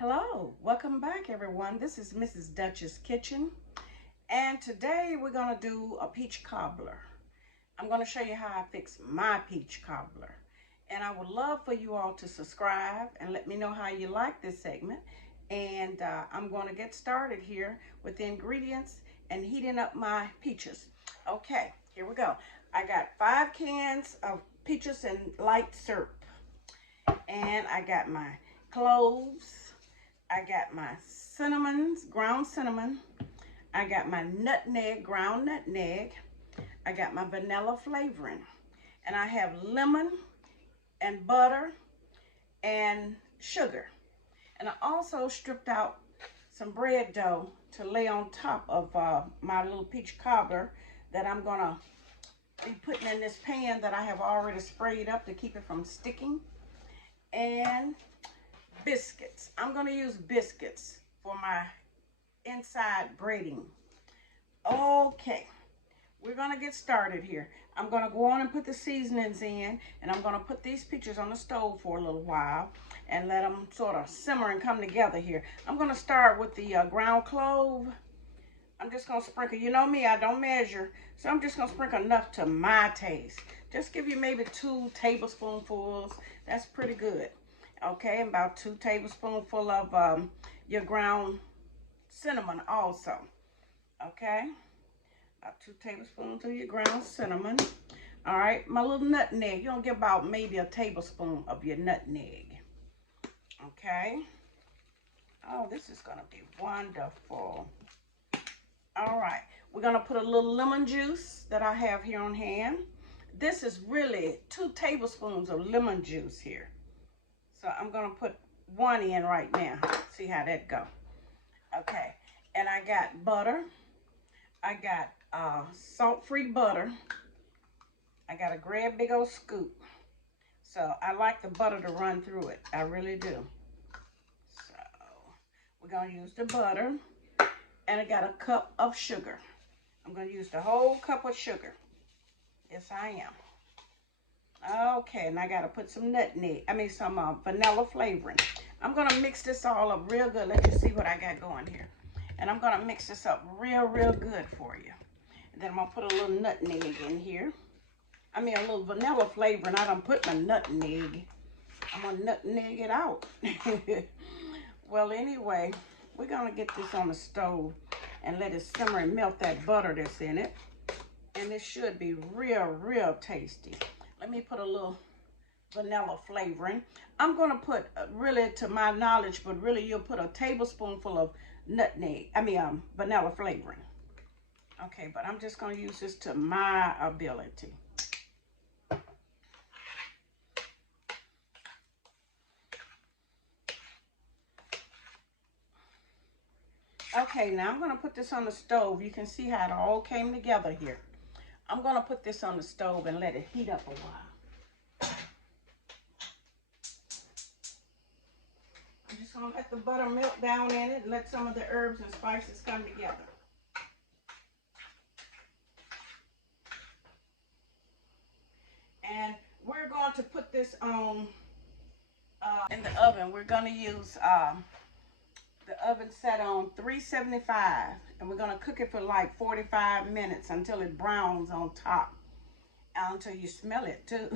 Hello, welcome back everyone. This is Mrs. Dutch's Kitchen, and today we're going to do a peach cobbler. I'm going to show you how I fix my peach cobbler, and I would love for you all to subscribe and let me know how you like this segment. And I'm going to get started here with the ingredients and heating up my peaches. Okay, here we go. I got 5 cans of peaches and light syrup, and I got my cloves. I got my cinnamons, ground cinnamon. I got my nutmeg, ground nutmeg. I got my vanilla flavoring. And I have lemon and butter and sugar. And I also stripped out some bread dough to lay on top of my little peach cobbler that I'm gonna be putting in this pan that I have already sprayed up to keep it from sticking. And biscuits. I'm going to use biscuits for my inside braiding. Okay, we're going to get started here. I'm going to go on and put the seasonings in, and I'm going to put these peaches on the stove for a little while and let them sort of simmer and come together here. I'm going to start with the ground clove. I'm just going to sprinkle. You know me, I don't measure, so I'm just going to sprinkle enough to my taste. Just give you maybe 2 tablespoonfuls. That's pretty good. Okay, about 2 tablespoonfuls of your ground cinnamon also. Okay, about 2 tablespoons of your ground cinnamon. All right, my little nutmeg. You're gonna get about maybe a tablespoon of your nutmeg. Okay. Oh, this is gonna be wonderful. All right, we're gonna put a little lemon juice that I have here on hand. This is really 2 tablespoons of lemon juice here. So I'm going to put 1 in right now. See how that go. Okay. And I got butter. I got salt-free butter. I got a great big old scoop. So I like the butter to run through it. I really do. So we're going to use the butter. And I got a cup of sugar. I'm going to use the whole cup of sugar. Yes, I am. Okay, and I gotta put some some vanilla flavoring. I'm gonna mix this all up real good. Let you see what I got going here. And I'm gonna mix this up real good for you. And then I'm gonna put a little nutmeg in here. A little vanilla flavoring. I done put my nutmeg. I'm gonna nutmeg it out. Well, anyway, we're gonna get this on the stove and let it simmer and melt that butter that's in it. And it should be real tasty. Let me put a little vanilla flavoring. I'm going to put, really to my knowledge, but really you'll put a tablespoonful of vanilla flavoring. Okay, but I'm just going to use this to my ability. Okay, now I'm going to put this on the stove. You can see how it all came together here. I'm going to put this on the stove and let it heat up a while. I'm just going to let the butter melt down in it and let some of the herbs and spices come together. And we're going to put this on in the oven. We're going to use the oven set on 375, and we're going to cook it for like 45 minutes until it browns on top, until you smell it too.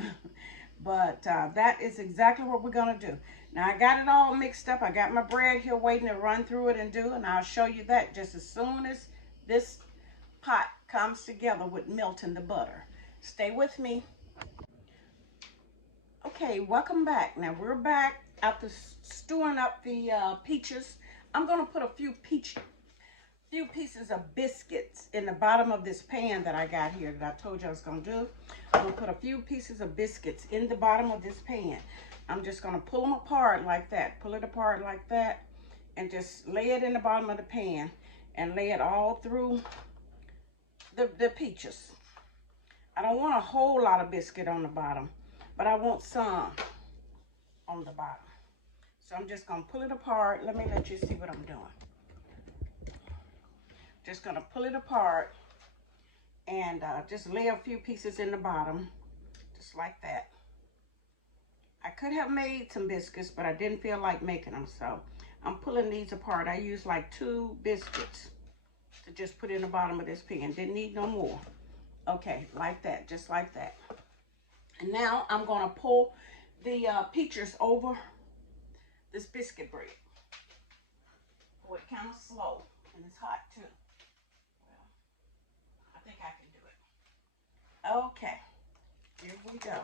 But that is exactly what we're going to do. Now I got it all mixed up. I got my bread here waiting to run through it and do, and I'll show you that just as soon as this pot comes together with melting the butter. Stay with me. Okay, welcome back. Now we're back after stewing up the peaches. I'm going to put a few pieces of biscuits in the bottom of this pan that I got here that I told you I was going to do. I'm going to put a few pieces of biscuits in the bottom of this pan. I'm just going to pull them apart like that. Pull it apart like that and just lay it in the bottom of the pan and lay it all through the peaches. I don't want a whole lot of biscuit on the bottom, but I want some on the bottom. So I'm just going to pull it apart. Let you see what I'm doing. Just going to pull it apart and just lay a few pieces in the bottom, just like that. I could have made some biscuits, but I didn't feel like making them, so I'm pulling these apart. I used like 2 biscuits to just put in the bottom of this pan. Didn't need no more. Okay, like that, just like that. And now I'm gonna pull the peaches over this biscuit bread. Oh, it kind of slow, and it's hot too. Well, I think I can do it. Okay, here we go.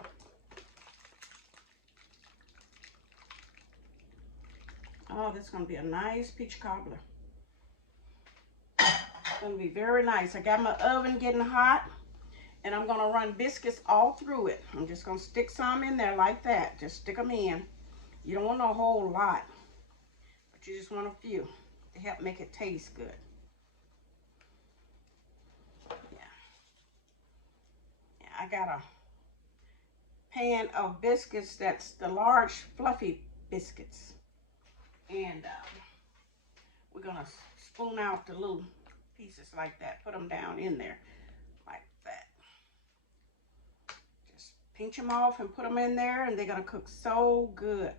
Oh, this is gonna be a nice peach cobbler. It's gonna be very nice. I got my oven getting hot, and I'm gonna run biscuits all through it. I'm just gonna stick some in there like that. Just stick them in. You don't want a whole lot, but you just want a few to help make it taste good. Yeah, I got a pan of biscuits that's the large fluffy biscuits, and we're gonna spoon out the little pieces like that. Put them down in there like that. Just pinch them off and put them in there, and they're gonna cook so good.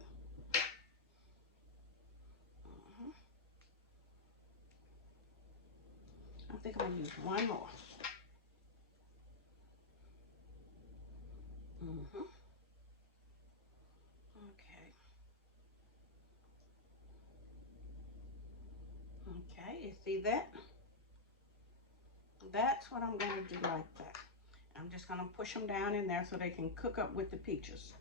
I think I'm gonna use one more. Okay. Okay, you see that? That's what I'm gonna do like that. I'm just gonna push them down in there so they can cook up with the peaches.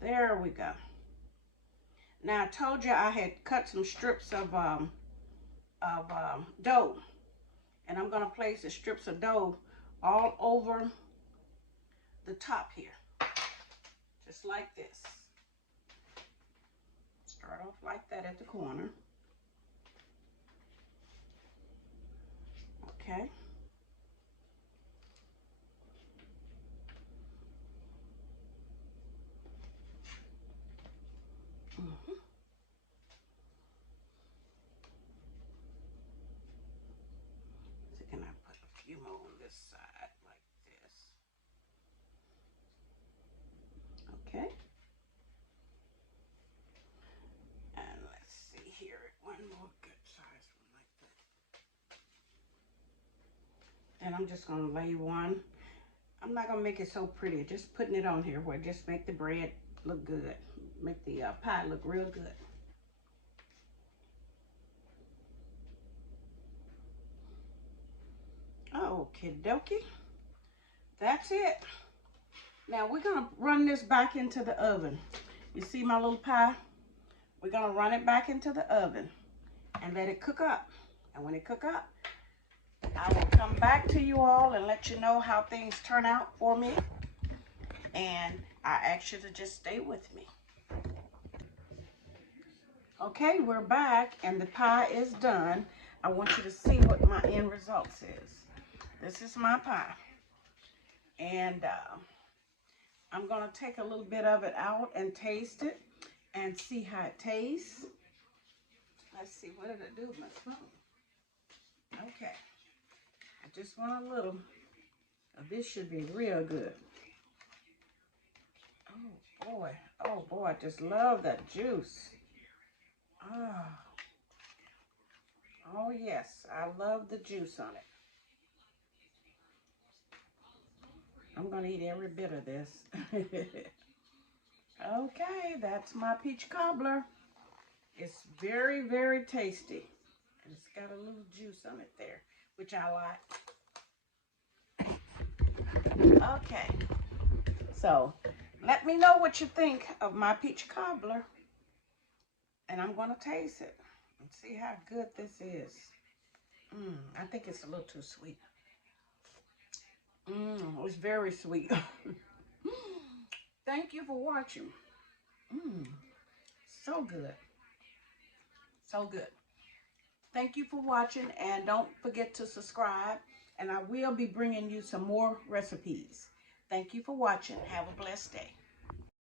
There we go. Now I told you I had cut some strips of dough, and I'm gonna place the strips of dough all over the top here, just like this. Start off like that at the corner. Okay. So can I put a few more on this side like this? Okay. And let's see here, one more good size one like that. And I'm just gonna lay one. I'm not gonna make it so pretty, just putting it on here where just make the bread look good. Make the pie look real good. Okie dokie. That's it. Now we're gonna run this back into the oven. You see my little pie? We're gonna run it back into the oven and let it cook up. And when it cook up, I will come back to you all and let you know how things turn out for me. And I ask you to just stay with me. Okay, we're back and the pie is done. I want you to see what my end results is. This is my pie. And I'm gonna take a little bit of it out and taste it and see how it tastes. Let's see, what did it do with my spoon? Okay, I just want a little. This should be real good. Oh boy, I just love that juice. Oh yes, I love the juice on it. I'm gonna eat every bit of this. Okay, that's my peach cobbler. It's very, very tasty. And it's got a little juice on it there, which I like. Okay, so let me know what you think of my peach cobbler. And I'm gonna taste it and see how good this is. I think it's a little too sweet. It's very sweet. Thank you for watching. So good. So good. Thank you for watching, and don't forget to subscribe, and I will be bringing you some more recipes. Thank you for watching. Have a blessed day.